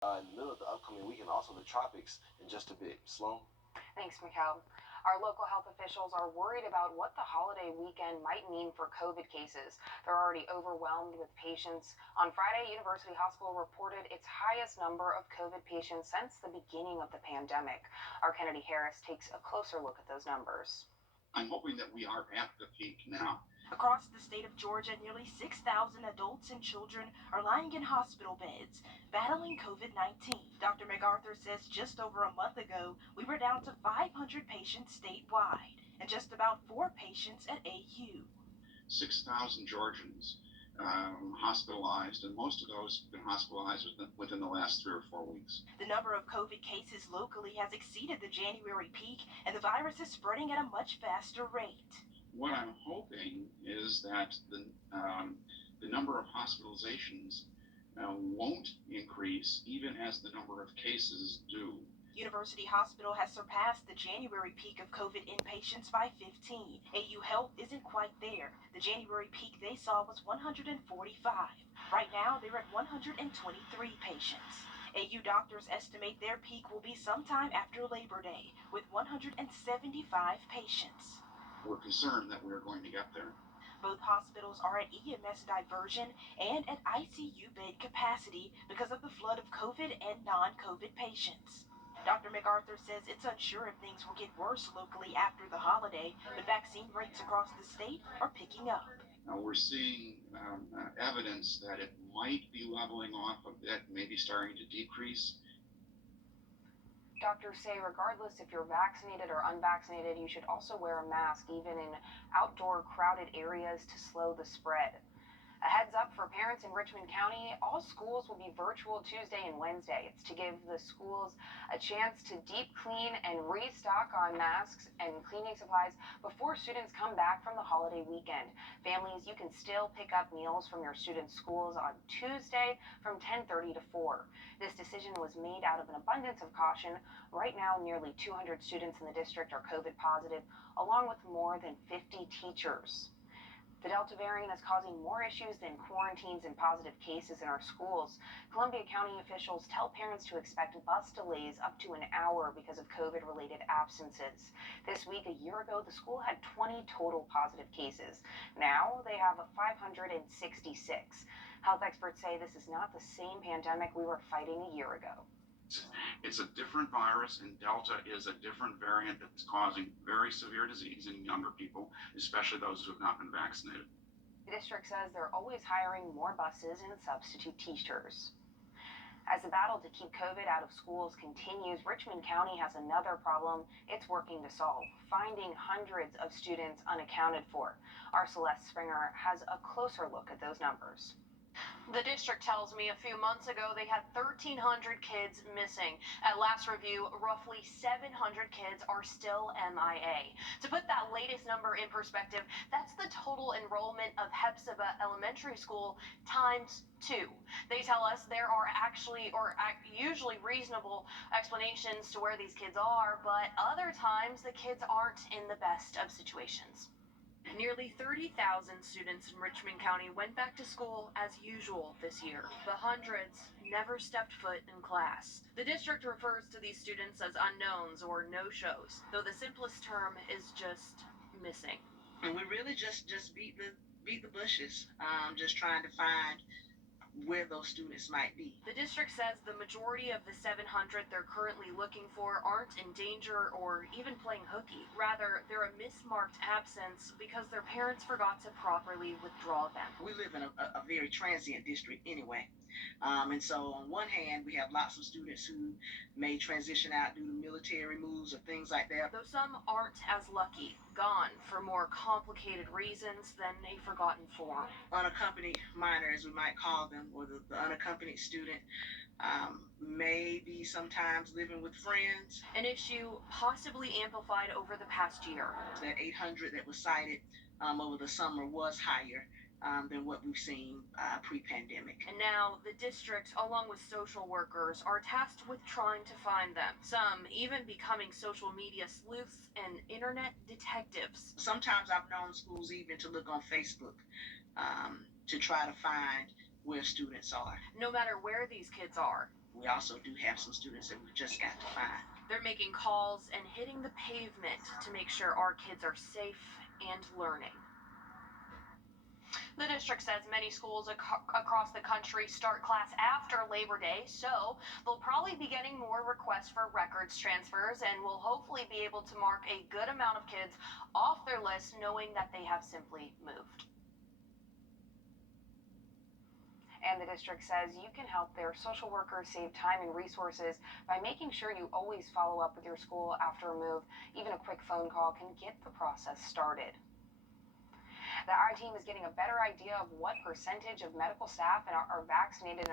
In the middle of the upcoming weekend, also the tropics in just a bit. Sloan? Thanks, Mikhail. Our local health officials are worried about what the holiday weekend might mean for COVID cases. They're already overwhelmed with patients. On Friday, University Hospital reported its highest number of COVID patients since the beginning of the pandemic. Our Kennedy Harris takes a closer look at those numbers. I'm hoping that we are at the peak now. Across the state of Georgia, nearly 6,000 adults and children are lying in hospital beds, battling COVID-19. Dr. MacArthur says just over a month ago, we were down to 500 patients statewide and just about 4 patients at AU. 6,000 Georgians hospitalized, and most of those have been hospitalized within the last 3 or 4 weeks. The number of COVID cases locally has exceeded the January peak, and the virus is spreading at a much faster rate. What I'm hoping is that the number of hospitalizations won't increase even as the number of cases do. University Hospital has surpassed the January peak of COVID inpatients by 15. AU Health isn't quite there. The January peak they saw was 145. Right now, they're at 123 patients. AU doctors estimate their peak will be sometime after Labor Day, with 175 patients. We're concerned that we're going to get there. Both hospitals are at EMS diversion and at ICU bed capacity because of the flood of COVID and non-COVID patients. Dr. MacArthur says it's unsure if things will get worse locally after the holiday, but vaccine rates across the state are picking up. We're seeing evidence that it might be leveling off a bit, maybe starting to decrease. Doctors say regardless if you're vaccinated or unvaccinated, you should also wear a mask even in outdoor crowded areas to slow the spread. A heads up for parents in Richmond County, all schools will be virtual Tuesday and Wednesday. It's to give the schools a chance to deep clean and restock on masks and cleaning supplies before students come back from the holiday weekend. Families, you can still pick up meals from your students' schools on Tuesday from 10:30 to 4. This decision was made out of an abundance of caution. Right now, nearly 200 students in the district are COVID positive, along with more than 50 teachers. The Delta variant is causing more issues than quarantines and positive cases in our schools. Columbia County officials tell parents to expect bus delays up to an hour because of COVID-related absences. This week, a year ago, the school had 20 total positive cases. Now they have 566. Health experts say this is not the same pandemic we were fighting a year ago. It's a different virus, and Delta is a different variant that's causing very severe disease in younger people, especially those who have not been vaccinated. The district says they're always hiring more buses and substitute teachers. As the battle to keep COVID out of schools continues, Richmond County has another problem it's working to solve: finding hundreds of students unaccounted for. Our Celeste Springer has a closer look at those numbers. The district tells me a few months ago they had 1,300 kids missing. At last review, roughly 700 kids are still MIA. To put that latest number in perspective, that's the total enrollment of Hepzibah Elementary School times 2. They tell us there are usually reasonable explanations to where these kids are, but other times the kids aren't in the best of situations. Nearly 30,000 students in Richmond County went back to school as usual this year, but hundreds never stepped foot in class. The district refers to these students as unknowns or no-shows, though the simplest term is just missing. And we really just beat the bushes, just trying to find where those students might be. The district says the majority of the 700 they're currently looking for aren't in danger or even playing hooky. Rather, they're a mismarked absence because their parents forgot to properly withdraw them. We live in a very transient district anyway. And so on one hand, we have lots of students who may transition out due to military moves or things like that. Though some aren't as lucky, gone for more complicated reasons than a forgotten form. Unaccompanied minor, as we might call them, or the unaccompanied student, may be sometimes living with friends. An issue possibly amplified over the past year. That 800 that was cited over the summer was higher than what we've seen pre-pandemic. And now the district, along with social workers, are tasked with trying to find them. Some even becoming social media sleuths and internet detectives. Sometimes I've known schools even to look on Facebook to try to find where students are. No matter where these kids are, we also do have some students that we've just got to find. They're making calls and hitting the pavement to make sure our kids are safe and learning. The district says many schools across the country start class after Labor Day, so they'll probably be getting more requests for records transfers and will hopefully be able to mark a good amount of kids off their list knowing that they have simply moved. And the district says you can help their social workers save time and resources by making sure you always follow up with your school after a move. Even a quick phone call can get the process started. The I team is getting a better idea of what percentage of medical staff are vaccinated in